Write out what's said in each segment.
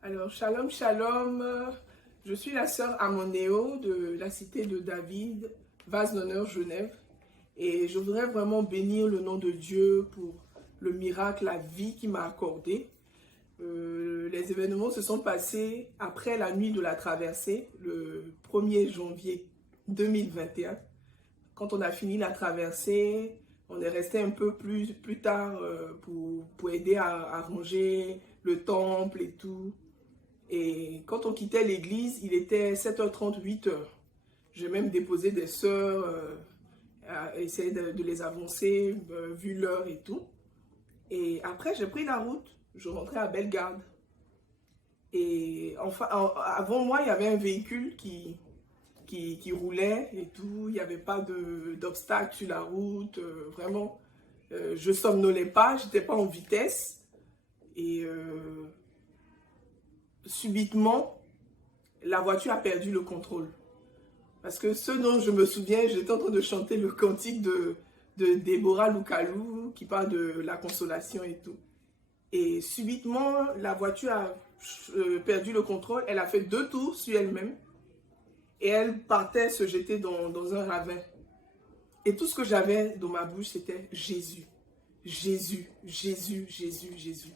Alors, shalom, shalom. Je suis la sœur Amonéo de la cité de David, vase d'honneur Genève. Et je voudrais vraiment bénir le nom de Dieu pour le miracle, la vie qu'il m'a accordée. Les événements se sont passés après la nuit de la traversée, le 1er janvier 2021. Quand on a fini la traversée, on est resté un peu plus tard pour aider à arranger le temple et tout. Et quand on quittait l'église, il était 7h30, 8h. J'ai même déposé des sœurs, à essayer de les avancer, vu l'heure et tout. Et après, j'ai pris la route. Je rentrais à Bellegarde. Et enfin, avant moi, il y avait un véhicule qui roulait et tout. Il n'y avait pas d'obstacle sur la route. Vraiment, je somnolais pas, je n'étais pas en vitesse. Et subitement, la voiture a perdu le contrôle. Parce que ce dont je me souviens, j'étais en train de chanter le cantique de Déborah Loukalou qui parle de la consolation et tout. Et subitement, la voiture a perdu le contrôle. Elle a fait 2 tours sur elle-même. Et elle partait se jeter dans un ravin. Et tout ce que j'avais dans ma bouche, c'était Jésus. Jésus, Jésus, Jésus, Jésus.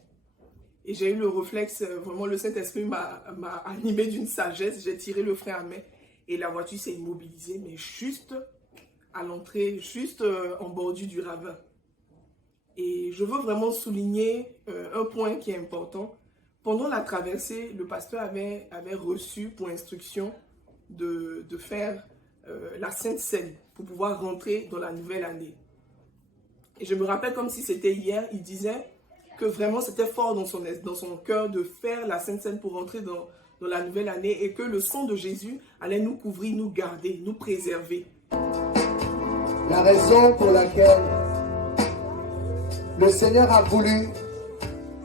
Et j'ai eu le réflexe, vraiment le Saint-Esprit m'a animé d'une sagesse. J'ai tiré le frein à main et la voiture s'est immobilisée, mais juste à l'entrée, juste en bordure du ravin. Et je veux vraiment souligner un point qui est important. Pendant la traversée, le pasteur avait reçu pour instruction de faire la Sainte Seine pour pouvoir rentrer dans la nouvelle année. Et je me rappelle comme si c'était hier, il disait que vraiment c'était fort dans son cœur de faire la Sainte Seine pour rentrer dans la nouvelle année et que le sang de Jésus allait nous couvrir, nous garder, nous préserver. La raison pour laquelle le Seigneur a voulu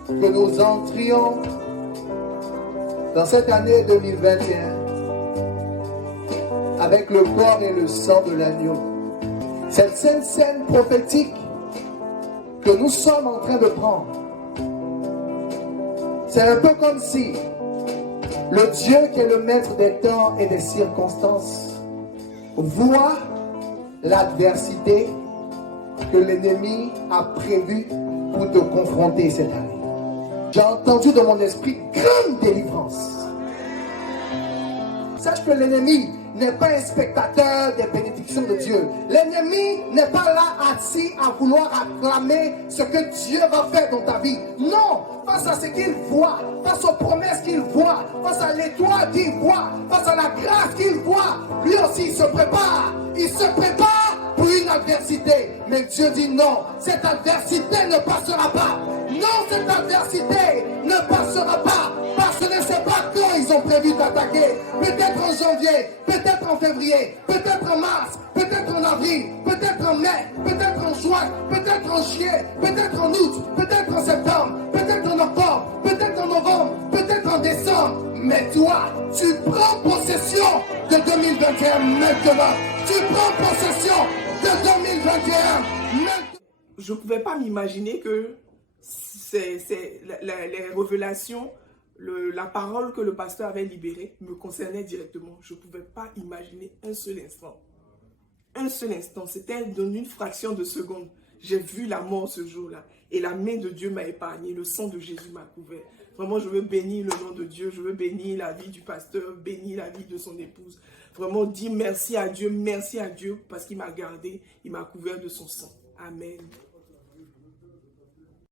que nous entrions dans cette année 2021 avec le corps et le sang de l'agneau. Cette sainte scène prophétique que nous sommes en train de prendre, c'est un peu comme si le Dieu qui est le maître des temps et des circonstances voit l'adversité que l'ennemi a prévue pour te confronter cette année. J'ai entendu dans mon esprit grande délivrance. Sache que l'ennemi n'est pas un spectateur des bénédictions de Dieu. L'ennemi n'est pas là assis à vouloir acclamer ce que Dieu va faire dans ta vie. Non, face à ce qu'il voit, face aux promesses qu'il voit, face à l'étoile qu'il voit, face à la grâce qu'il voit, lui aussi il se prépare. Il se prépare pour une adversité. Mais Dieu dit non, cette adversité ne passera pas. Non, cette adversité ne passera pas. Parce que je ne sais pas quand ils ont prévu d'attaquer. Peut-être en janvier, peut-être en février, peut-être en mars, peut-être en avril, peut-être en mai, peut-être en juin, peut-être en juillet, peut-être en août, peut-être en septembre, peut-être en octobre, peut-être en novembre, peut-être en décembre. Mais toi, tu prends possession de 2021 maintenant. Tu prends possession de 2021 maintenant. Je ne pouvais pas m'imaginer que les révélations, la parole que le pasteur avait libérée me concernait directement. Je ne pouvais pas imaginer un seul instant. Un seul instant, c'était dans une fraction de seconde. J'ai vu la mort ce jour-là. Et la main de Dieu m'a épargné. Le sang de Jésus m'a couvert. Vraiment, je veux bénir le nom de Dieu. Je veux bénir la vie du pasteur, bénir la vie de son épouse. Vraiment, dire merci à Dieu parce qu'il m'a gardé. Il m'a couvert de son sang. Amen.